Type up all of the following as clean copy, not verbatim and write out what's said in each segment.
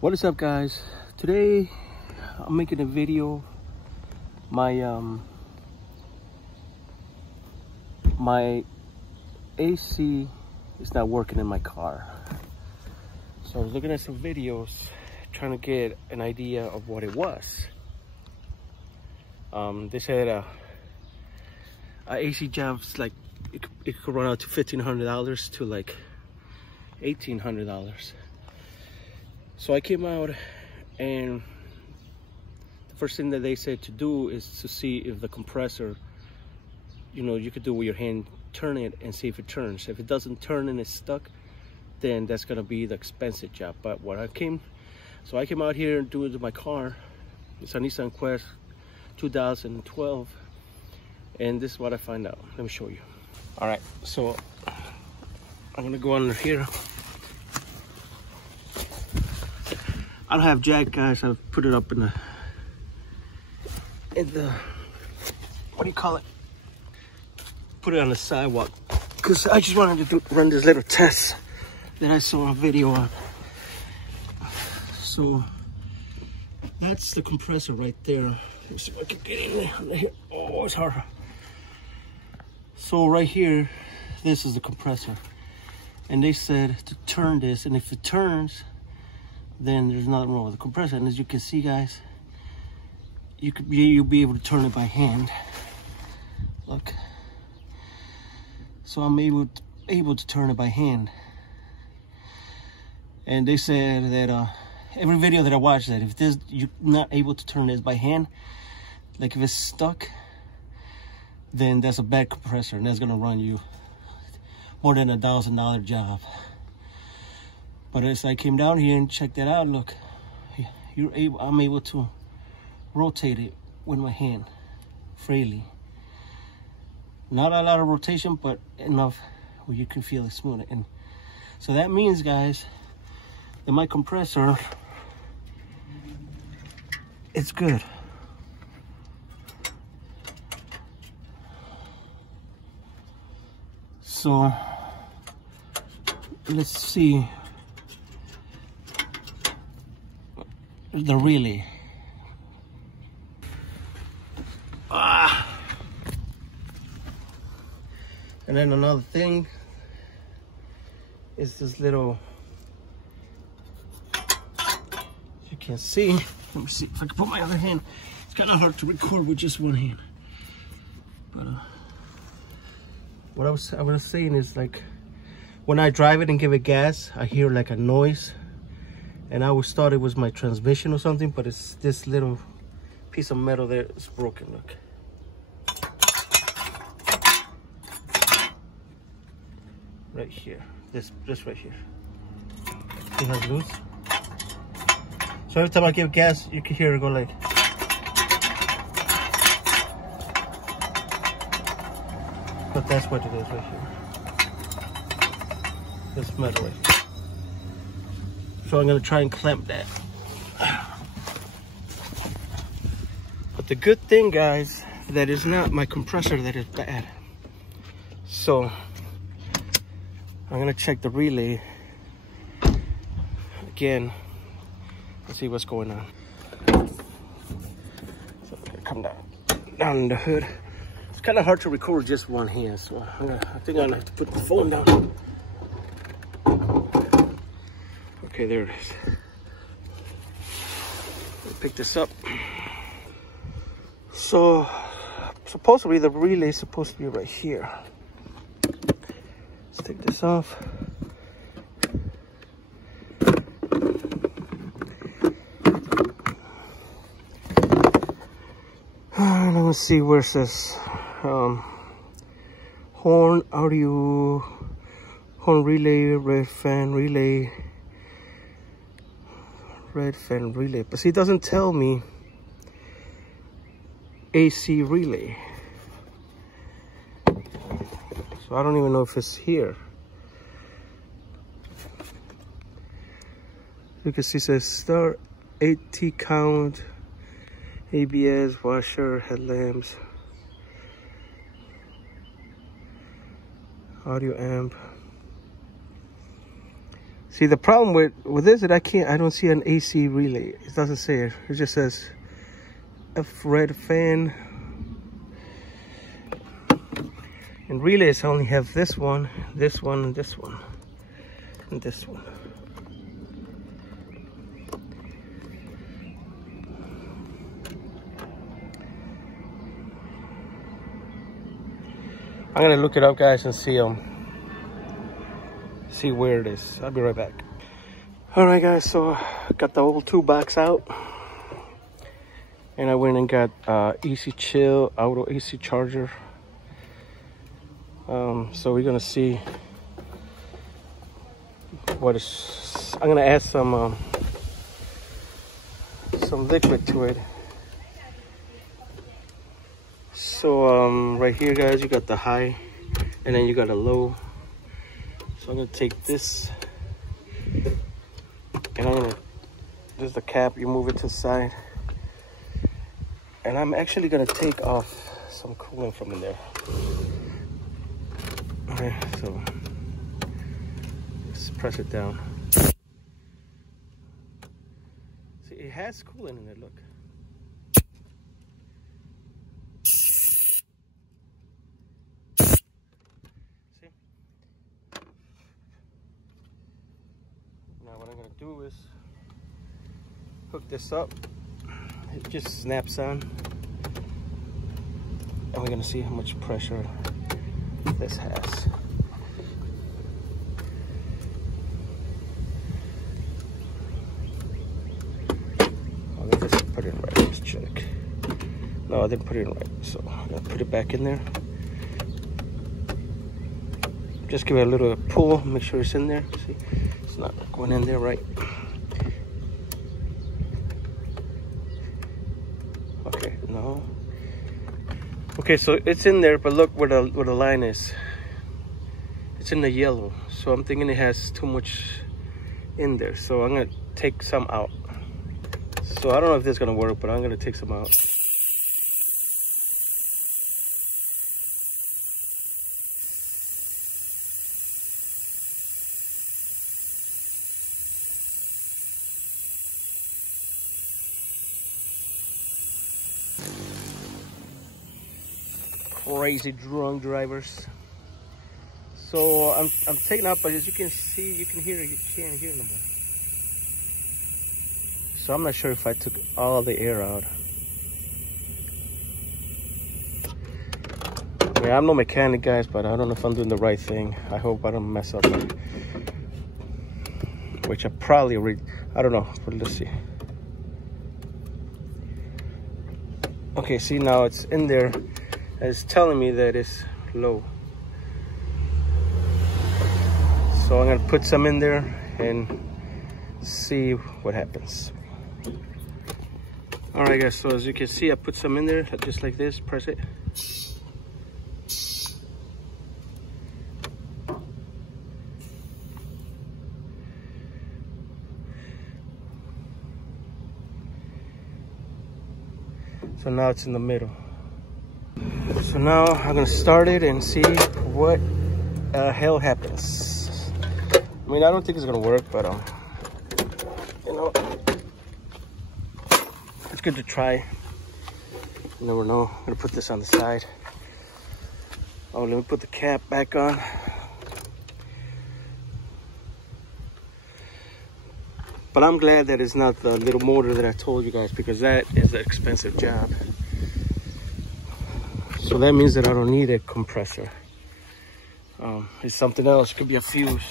What is up, guys? Today I'm making a video. My AC is not working in my car, so I was looking at some videos trying to get an idea of what it was. They said a AC job's like it could run out to $1,500 to like $1,800. So I came out, and the first thing that they said to do is to see if the compressor, you could do with your hand, turn it and see if it turns. If it doesn't turn and it's stuck, then that's gonna be the expensive job. But I came out here and do it to my car. It's a Nissan Quest 2012, and this is what I find out. Let me show you. All right, so I'm gonna go under here. I don't have jack, guys. I've put it up in the what do you call it? Put it on the sidewalk, because I just wanted to run this little test that I saw a video on. So that's the compressor right there. Let me see if I can get in there under here. Oh, it's hard. So right here, this is the compressor, and they said to turn this, and if it turns, then there's nothing wrong with the compressor. And as you can see, guys, you'll be able to turn it by hand. Look, so I'm able to turn it by hand. And they said that every video that I watched, that if you're not able to turn this by hand, like if it's stuck, then that's a bad compressor, and that's gonna run you more than $1,000 job. But as I came down here and checked that out, look, I'm able to rotate it with my hand freely. Not a lot of rotation, but enough where you can feel it smooth. And so that means, guys, that my compressor, it's good. So let's see the relay. And then another thing is this little, you can see, let me see if I can put my other hand. It's kind of hard to record with just one hand, but what I was saying is, like, when I drive it and give it gas, I hear like a noise, and I always thought it was my transmission or something, but it's this little piece of metal there is broken. Look, right here, this right here, see how it's loose? So every time I give gas, you can hear it go like, but that's what it is right here. This metal right here. So I'm gonna try and clamp that. But the good thing, guys, that is not my compressor that is bad. So I'm gonna check the relay again and see what's going on. So I'm gonna come down the hood. It's kind of hard to record with just one hand, so I think I'm gonna have to put the phone down. Okay, there it is. Let me pick this up. So supposedly the relay is supposed to be right here. Let's take this off. Let me see where it says horn audio, horn relay, red fan relay. Red fan relay, but see, it doesn't tell me AC relay, so I don't even know if it's here. You can see it says start 80 count, ABS, washer, headlamps, audio amp, See, the problem with this is I don't see an AC relay. It doesn't say it. It just says F red fan. And relays I only have this one, and this one, and this one. I'm gonna look it up, guys, and see where it is. I'll be right back. All right, guys, so I got the old toolbox out, and I went and got AC chill auto AC charger. So we're gonna see what is. I'm gonna add some liquid to it. So right here, guys, you got the high, and then you got a low. So I'm gonna take this, and there's the cap. You move it to the side, and I'm actually gonna take off some coolant from in there. Okay, so let's press it down. See, it has coolant in it, look. See? Now what I'm gonna do is hook this up. It just snaps on. And we're gonna see how much pressure this has. Oh, let me just put it in right. Let's check. No, I didn't put it in right, so I'm gonna put it back in there. Just give it a little pull, make sure it's in there. See, it's not going in there right. Okay, no. Okay, so it's in there, but look where the line is. It's in the yellow, so I'm thinking it has too much in there. So I'm gonna take some out. So I don't know if this is gonna work, but I'm gonna take some out. Crazy drunk drivers. So I'm taking out, but as you can see, you can hear it, you can't hear no more. So I'm not sure if I took all the air out. Yeah, I'm no mechanic, guys, but I don't know if I'm doing the right thing. I hope I don't mess up, which I probably I don't know, but let's see. Okay, see, now it's in there. It's telling me that it's low. So I'm gonna put some in there and see what happens. All right, guys, so as you can see, I put some in there, just like this, press it. So now it's in the middle. So now I'm gonna start it and see what hell happens. I mean, I don't think it's gonna work, but you know, it's good to try. You never know. I'm gonna put this on the side. Oh, let me put the cap back on. But I'm glad that it's not the little motor that I told you guys, because that is an expensive job. So that means that I don't need a compressor. It's something else. It could be a fuse.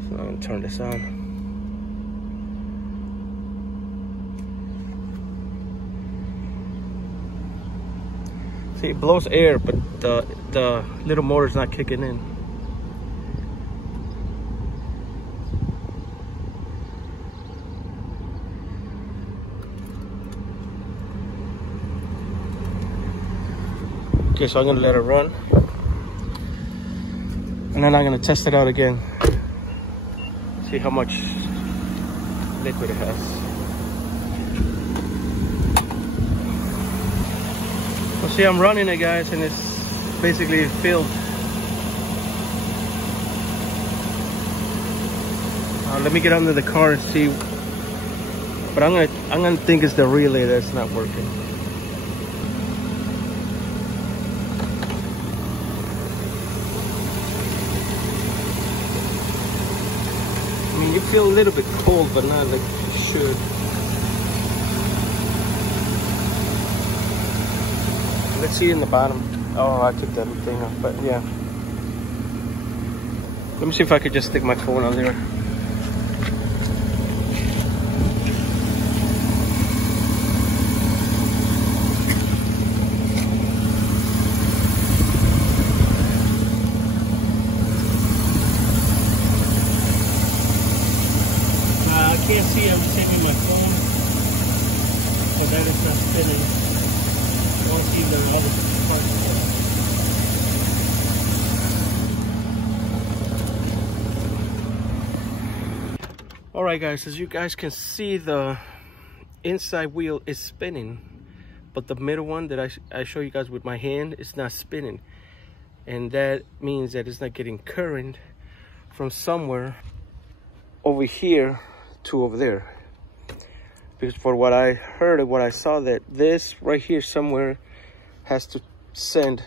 So I'm gonna turn this on. See, it blows air, but the little motor's not kicking in. Okay, so I'm gonna let it run, and then I'm gonna test it out again. See how much liquid it has. So see, I'm running it, guys, and it's basically filled. Let me get under the car and see. But I'm gonna think it's the relay that's not working. I mean, you feel a little bit cold, but not like you should. Let's see in the bottom. Oh, I took that thing off, but yeah. Let me see if I could just stick my phone on there. I can't see everything in my phone, but that is not spinning. I don't see the other parts of it. Alright guys, as you guys can see, the inside wheel is spinning, but the middle one that I show you guys with my hand is not spinning. And that means that it's not getting current from somewhere over here to over there, because for what I heard and what I saw, that this right here somewhere has to send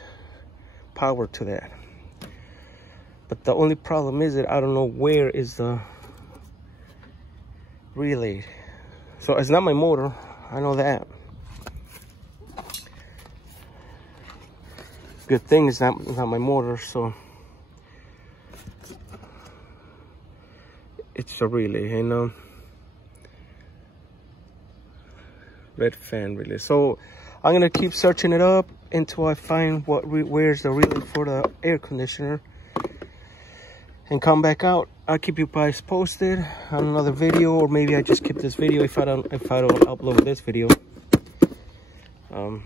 power to that. But the only problem is that I don't know where is the relay. So it's not my motor, I know that. Good thing it's not my motor, so it's a relay, you know. Red fan relay. So I'm gonna keep searching it up until I find where's the relay for the air conditioner, and come back out. I'll keep you guys posted on another video, or maybe I just keep this video if I don't upload this video. But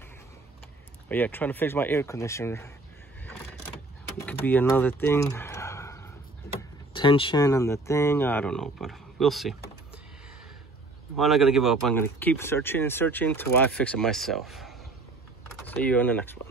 yeah, trying to fix my air conditioner. It could be another thing, tension on the thing, I don't know, but we'll see. I'm not gonna give up. I'm gonna keep searching and searching till I fix it myself. See you on the next one.